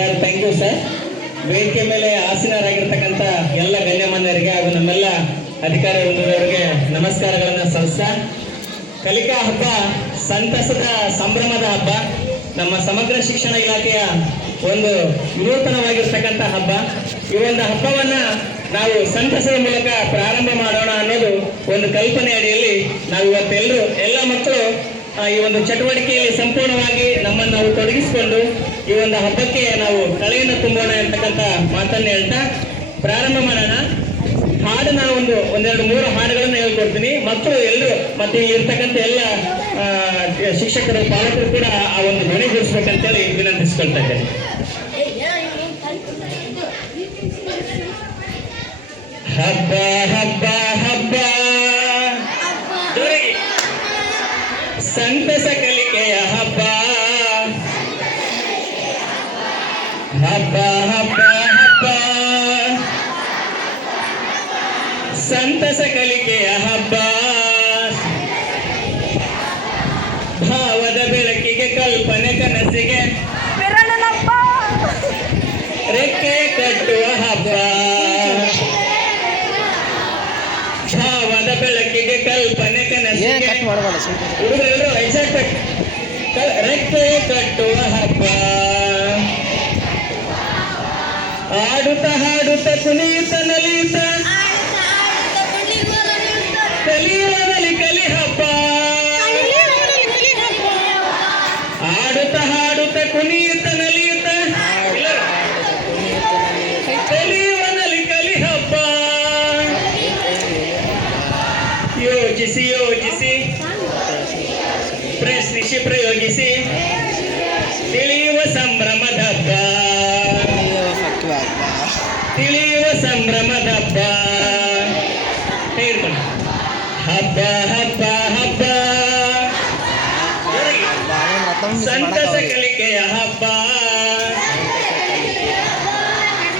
Sir, thank you sir. ವೇದಿಕೆ ಮೇಲೆ ಆಸೀನರಾಗಿರ್ತಕ್ಕಂಥ ಎಲ್ಲ ಗಣ್ಯಮಾನ್ಯರಿಗೆ ಹಾಗೂ ನಮ್ಮೆಲ್ಲ ಅಧಿಕಾರಿ ವೃಂದದವರಿಗೆ ನಮಸ್ಕಾರಗಳನ್ನು ಸಲ್ಲಿಸ್ತಾ, ಕಲಿಕಾ ಹಬ್ಬ ಸಂತಸದ ಸಂಭ್ರಮದ ಹಬ್ಬ. ನಮ್ಮ ಸಮಗ್ರ ಶಿಕ್ಷಣ ಇಲಾಖೆಯ ಒಂದು ವಿನೂತನವಾಗಿರ್ತಕ್ಕಂಥ ಹಬ್ಬ. ಈ ಒಂದು ಹಬ್ಬವನ್ನ ನಾವು ಸಂತಸದ ಮೂಲಕ ಪ್ರಾರಂಭ ಮಾಡೋಣ ಅನ್ನೋದು ಒಂದು ಕಲ್ಪನೆ ಅಡಿಯಲ್ಲಿ ನಾವು ಇವತ್ತೆಲ್ಲರೂ ಎಲ್ಲ ಮಕ್ಕಳು ಈ ಒಂದು ಚಟುವಟಿಕೆಯಲ್ಲಿ ಸಂಪೂರ್ಣವಾಗಿ ನಮ್ಮನ್ನು ನಾವು ತೊಡಗಿಸಿಕೊಂಡು ಈ ಒಂದು ಹಬ್ಬಕ್ಕೆ ನಾವು ಕಳೆಯನ್ನು ತುಂಬೋಣ ಅಂತಕ್ಕಂಥ ಮಾತನ್ನು ಹೇಳ್ತಾ ಪ್ರಾರಂಭ ಮಾಡೋಣ. ಹಾಡು ನಾವು ಒಂದೆರಡು ಮೂರು ಹಾಡುಗಳನ್ನು ಹೇಳ್ಕೊಡ್ತೀನಿ. ಮಕ್ಕಳು ಎಲ್ಲರೂ ಮತ್ತೆ ಇರ್ತಕ್ಕಂಥ ಎಲ್ಲ ಶಿಕ್ಷಕರು ಪಾಲಕರು ಕೂಡ ಆ ಒಂದು ಧ್ವನಿಗೂಡಿಸ್ಬೇಕಂತೇಳಿ ವಿನಂತಿಸ್ಕೊಳ್ತಾ ಇದ್ದೇನೆ. ಹಬ್ಬ ಹಬ್ಬ ಹಬ್ಬ ಜೋರಾಗಿ, ಸಂತಸ ಕಲಿಕೆಯ ಹಬ್ಬ. ಹಬ್ಬ ಹಬ್ಬ ಹಬ್ಬ ಸಂತಸ ಕಲಿಕೆಯ ಹಬ್ಬ. ಭಾವದ ಬೆಳಕಿಗೆ ಕಲ್ಪನೆ ಕನಸಿಗೆ ರೆಕ್ಕೆ ಕಟ್ಟುವ ಹಬ್ಬ. ಭಾವದ ಬೆಳಕಿಗೆ ಕಲ್ಪನೆ ಕನಸಿಗೆ ಹುಡುಗರೆಲ್ಲರೂ ಎಕ್ಸಾಕ್ಟ್ ರೆಕ್ಕೆ ಕಟ್ಟುವ ಹಬ್ಬ. ಆಡುತ್ತ ಹಾಡುತ್ತ ಕುಣಿಯುತ್ತ ನಲಿಯುತ್ತ ಕಲಿಯುವದಲ್ಲಿ ಕಲಿ ಹಬ್ಬ. ಆಡುತ್ತ ಹಾಡುತ್ತ ಕುಣಿಯುತ್ತ ನಲಿಯುತ್ತ ಕಲಿಯುವದಲ್ಲಿ ಕಲಿ ಹಬ್ಬ. ಯೋಚಿಸಿ ಯೋಚಿಸಿ ಪ್ರಶ್ನಿಸಿ ಪ್ರಯೋಗಿಸಿ ತಿಳಿಯುವ ಸಂಭ್ರಮದ ಹಬ್ಬ. ತಿಳಿಯುವ ಸಂಭ್ರಮದ ಹಬ್ಬ. ಹಬ್ಬ ಹಬ್ಬ ಹಬ್ಬ ಸಂತಸ ಕಲಿಕೆಯ ಹಬ್ಬ.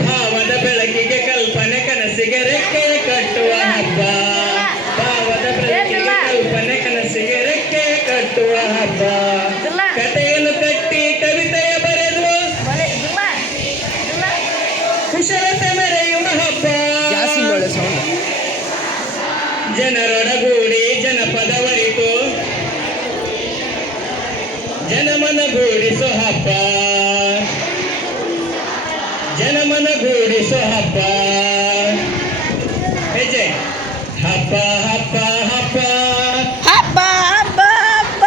ಭಾವದ ಬೆಳಕಿಗೆ ಕಲ್ಪನೆ ಕನಸಿಗೆ ರೆಕ್ಕೆ ಕಟ್ಟುವ ಹಬ್ಬ. ಭಾವದ ಬೆಳಕಿಗೆ ಕಲ್ಪನೆ ಕನಸಿಗೆ ರೆಕ್ಕೆ ಕಟ್ಟುವ ಹಬ್ಬ. ಕಥೆಯನ್ನು ಕಟ್ಟಿ ಕವಿತೆಯ ಬರೆದು ಕುಶಲತೆ ಮೆರೆಯುವ ಹಬ್ಬ. ಜನರೊಡಗೂಡಿ ಜನಪದವರಿತು ಜನಮನಗೂಡಿಸೋ ಹಬ್ಬ. ಜನಮನಗೂಡಿಸೋ ಹಬ್ಬ. ಹೆಜ್ಜೆ ಹಬ್ಬ ಹಬ್ಬ ಹಬ್ಬ ಹಬ್ಬ ಹಬ್ಬ ಹಬ್ಬ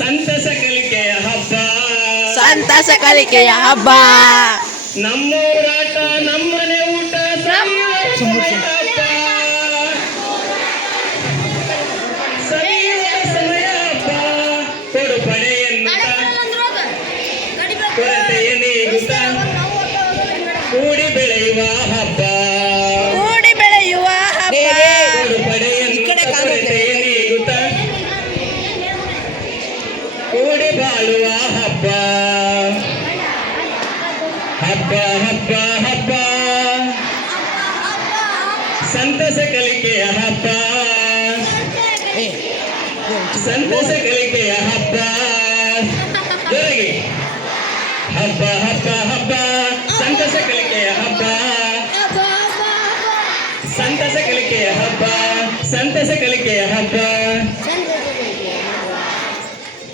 ಸಂತಸ ಕಲಿಕೆಯ ಹಬ್ಬ. ಸಂತಸ ಕಲಿಕೆಯ ಹಬ್ಬ. ನಮ್ಮೂರಾಟ ನಮ್ಮನೆ ಊಟ ಕೊರತೆಯ ನೀಗುತ್ತ ಕೂಡಿ ಬೆಳೆಯುವ ಹಬ್ಬ. ಕೂಡಿ ಬೆಳೆಯುವ ಹಬ್ಬ. ಕೊರತೆಯ ನೀಗುತ್ತ ಕೂಡಿ ಬಾಳುವ ಹಬ್ಬ. ಹಬ್ಬ ಹಬ್ಬ ಹಬ್ಬ ಸಂತಸ ಕಲಿಕೆಯ ಹಬ್ಬ. ಸಂತಸ ಕಲಿಕೆಯ ಹಬ್ಬ. ಜೋರಾಗಿ ಹಬ್ಬ ಹಬ್ಬ ಹಬ್ಬ ಸಂತಸ ಕಲಿಕೆಯ ಹಬ್ಬ. ಸಂತಸ ಕಲಿಕೆಯ ಹಬ್ಬ. ಸಂತಸ ಕಲಿಕೆಯ ಹಬ್ಬ.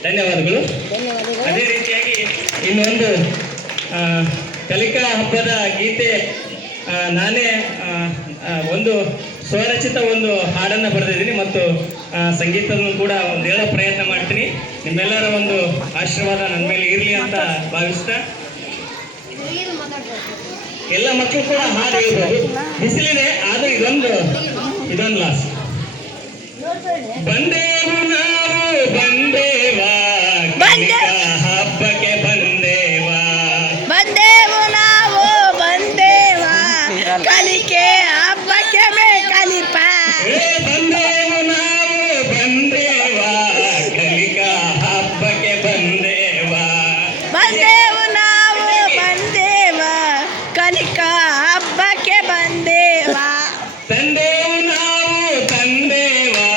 ಧನ್ಯವಾದಗಳು. ಅದೇ ರೀತಿಯಾಗಿ ಇನ್ನೊಂದು ಕಲಿಕಾ ಹಬ್ಬದ ಗೀತೆ ನಾನೇ ಒಂದು ಸ್ವರಚಿತ ಒಂದು ಹಾಡನ್ನು ಬರೆದಿದ್ದೀನಿ ಮತ್ತು ಸಂಗೀತವನ್ನು ಕೂಡ ಒಂದು ಹೇಳೋ ಪ್ರಯತ್ನ ಮಾಡ್ತೀನಿ. ನಿಮ್ಮೆಲ್ಲರ ಒಂದು ಆಶೀರ್ವಾದ ನನ್ನ ಮೇಲೆ ಇರಲಿ ಅಂತ ಭಾವಿಸ್ತಾ ಎಲ್ಲ ಮಕ್ಕಳು ಕೂಡ ಹಾಡು ಹೇಳ್ಬೋದು. ಬಿಸಿಲಿದೆ ಆದ್ರೆ ಇದೊಂದು ಲಾಸ್ಟ್. ಬಂದೇವು ನಾವು ಬಂದೇವಾ ಹಬ್ಬಕ್ಕೆ ಬಂದೇವಾ. ಬಂದೇವು ನಾವು ಬಂದೇವಾ ಕಲಿಕೆ ಹಬ್ಬಕ್ಕೆ ಬೇಕಲಿಪ. ಬಂದೇವು ನಾವು ಬಂದೇವಾ ಕಲಿಕಾ ಹಬ್ಬಕ್ಕೆ ಬಂದೇವಾ. ಬಂದೇವು ನಾವು ಬಂದೇವಾ ಕಲಿಕಾ ಹಬ್ಬಕ್ಕೆ ಬಂದೇವಾ. ತಂದೇವು ನಾವು ತಂದೇವಾ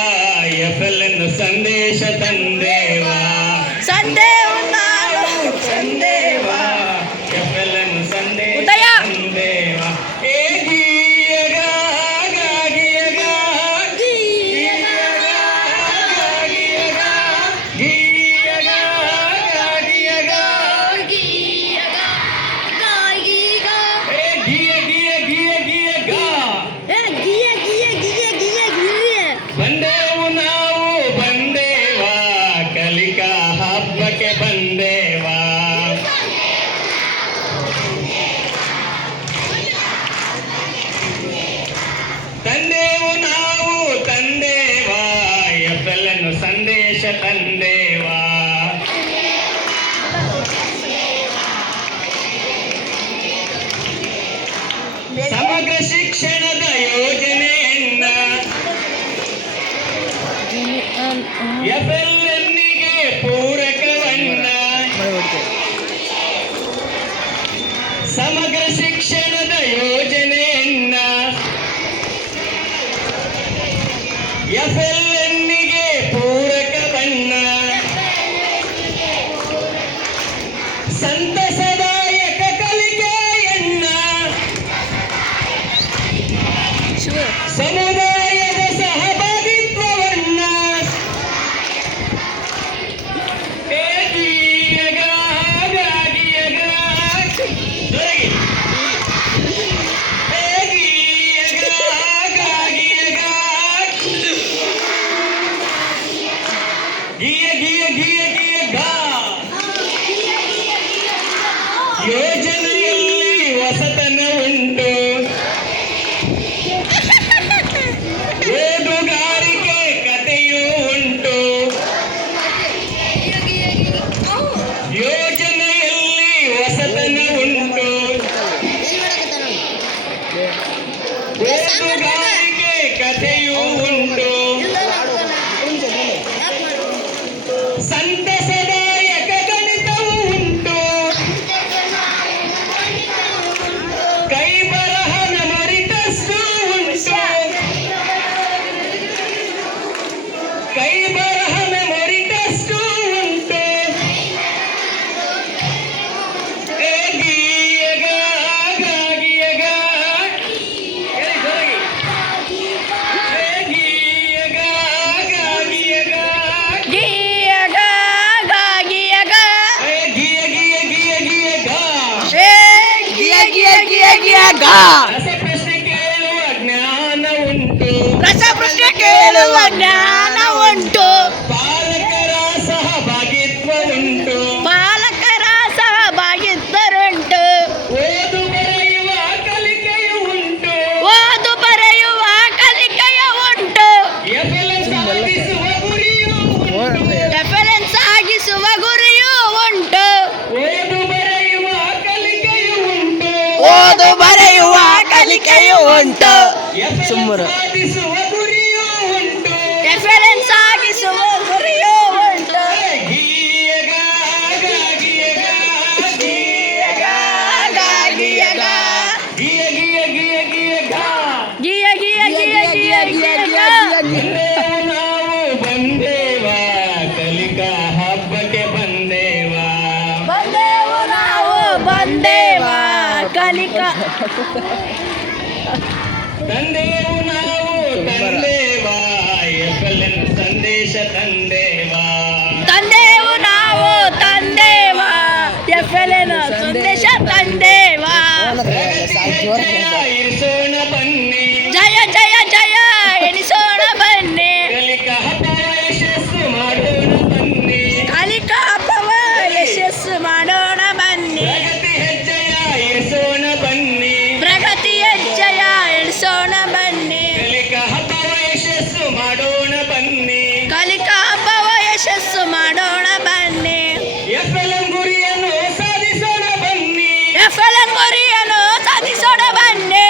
FLN ಸಂದೇಶ ತಂದೇವಾ. ಸಂದೇವು ನಾವು ತಂದೇವಾ FLN ತಂದೇವ. ಸಮಗ್ರ ಶಿಕ್ಷಣದ ಯೋಜನೆಯನ್ನ FLNಗೆ ಪೂರಕವನ್ನ, ಸಮಗ್ರ ಶಿಕ್ಷಣದ ಯೋಜನೆಯನ್ನ FLNಗೆ ಪೂರಕವನ್ನ, ಸಂತಸದಾಯಕ ಕಲಿಕೆಯನ್ನ, ಸಮುದಾಯದ ಸಹಭಾಗಿತ್ವವನ್ನ, ಯೋಜನೆಯಲ್ಲಿ ಹೊಸತನ ಉಂಟು, ಓದುಗಾರಿಕೆ ಕಥೆಯೂ ಉಂಟು. ಯೋಜನೆಯಲ್ಲಿ ಹೊಸತನ ಉಂಟು, ಓದುಗಾರಿಕೆ ಕಥೆಯೂ ಉಂಟು. ಸಂತಸದಾಯಕ ಗಣಿತವೂ ಉಂಟು, ಕೈ ಬರಹ ಮೆಮೊರಿಟಸ್ಸೂ ಉಂಟು, ಕೈ ಬರಹ ಮೆಮೊರಿಟಸ್ಸೂ ಉಂಟು. ಗೀಯಗ ಗಾಗಿಯಗ ಹೇಳಿ ಜೋರಾಗಿ. ಗೀಯಗ ಗಾಗಿಯಗ ಗಿಯಗ ಗಾಗಿಯಗ ಗಿಯ ಗಿಯ ಗಿಯ ಗಿಯಗ. ಏ ಗಿಯ ಗಿಯ ಗಿಯ ಗಿಯಗ. ರಸಪ್ರಶ್ನೆ ಕೇಳುವ ಜ್ಞಾನ ಉಂಟು, ರಸಪ್ರಶ್ನೆ ಕೇಳುವ ಜ್ಞಾನ ಉಂಟು, ಪಾಲಕರ ಸಹಭಾಗಿತ್ವ ಉಂಟು, ಪಾಲಕರ ಸಹಭಾಗಿತ್ವರುಂಟು, ಓದು ಬರೆಯುವ ಕಲಿಕೆಯು ಉಂಟು, ಓದು ಬರೆಯುವ ಕಲಿಕೆಯು ಉಂಟು, FLN ಸಾಧಿಸುವ ಗುರಿಯೂ ಉಂಟು, ರೆಫರೆನ್ಸ್ ಆಗಿಸುವ ಗುರಿಯೂ ಉಂಟು, ಓದು ಬರೆಯುವ ಕಲಿಕೆಯು ಉಂಟು, ಓದು ಬರೆಯುವ ಕಲಿಕೆಯು ಉಂಟು, FLN ಸಾಧಿಸುವ ಗುರಿಯೂ ಉಂಟು. ರೆಫರೆನ್ಸ್ ಆಗಿಸುವ ಗುರಿಯೂ ಉಂಟು. ಗೀಯಗ ಗಾಗಿಯಗ ಗೀಯಗ ಗಾಗಿಯಗ ಗಿಯ ಗಿಯ ಗಿಯ ಗಿಯಗ. ಗಿಯ ಗಿಯ ಗಿಯ ಗಿಯ ಗಿಯಗ. ಬಂದೇವು ನಾವು ಬಂದೇವ, ಕಲಿಕಾ ಹಬ್ಬಕ್ಕೆ ಬಂದೇವ. ಬಂದೇವು ನಾವು ಬಂದೇವ ಕಲಿಕಾ. ತಂದೇವು ನಾವು ತಂದೇವ, FLN ಸಂದೇಶ ತಂದೇವ. ತಂದೇವು ನಾವು ತಂದೇವ FLN ಸಂದೇಶ ತಂದೇವ. ಪ್ರಗತಿ ಹೆಜ್ಜೆಯ ಇರಿಸೋಣ ಬನ್ನಿ, ಜಯ ಜಯ ಜಯ ಎಣಿಸೋಣ ಬನ್ನಿ, ಕಲಿಕಾ ಹಬ್ಬ ಯಶಸ್ಸು ಮಾಡೋಣ ಬನ್ನಿ. ಕಲಿಕಾ ಹಬ್ಬವ ಯಶಸ್ಸು ಮಾಡೋಣ ಬನ್ನಿ, ಪ್ರಗತಿ ಹೆಜ್ಜೆಯ ಇರಿಸೋಣ ಬನ್ನಿ, ಪ್ರಗತಿ ಹೆಜ್ಜೆಯ ಇಳಿಸೋಣ ಬನ್ನಿ, ಕಲಿಕಾ ಹಬ್ಬ ಯಶಸ್ಸು ಮಾಡೋಣ ಬನ್ನಿ. ಕಲಿಕಾ ಹಬ್ಬವ ಯಶಸ್ಸು ಮಾಡೋಣ ಬನ್ನಿ, FLN ಗುರಿಯನ್ನು ಸಾಧಿಸೋಣ ಬನ್ನಿ, FLN ಗುರಿಯನ್ನು ಸಾಧಿಸೋಣ ಬನ್ನಿ,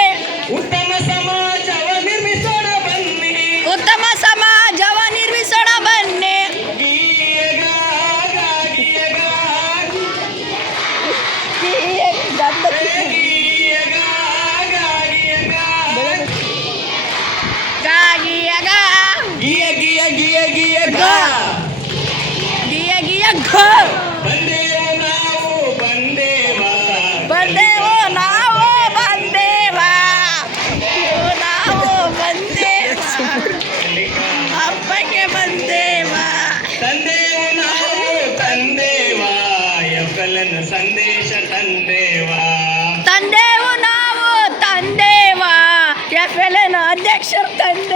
ಉತ್ತಮ ಸಮಾಜವ ನಿರ್ಮಿಸೋಣ ಬನ್ನಿ. ಉತ್ತಮ ಸಮಾಜವ ನಿರ್ಮಿಸೋಣ ಬನ್ನಿ. ಗೀಯಗ ಗಾಗಿಯಗ ಗೀಯಗ ಗಾಗಿಯಗ ಗಾಗಿಯಗ ಗಿಯ ಗಿಯ ಗಿಯ ಗಿಯಗ. ಗಿಯ ಗಿಯ ಘ. ಬಂದೇವು ನಾವು ಬಂದೇವ, ಬಂದೇವು ನಾವು ಬಂದೇವ, ನಾವು ಬಂದೇವ ಕಲಿಕಾ ಹಬ್ಬಕ್ಕೆ ಬಂದೇವ. ತಂದೇವು ನಾವು ತಂದೇವ, FLN ಸಂದೇಶ ತಂದೇವ. ತಂದೇವು ನಾವು ತಂದೇವ FLN ಅಧ್ಯಕ್ಷರು ತಂದೇವ.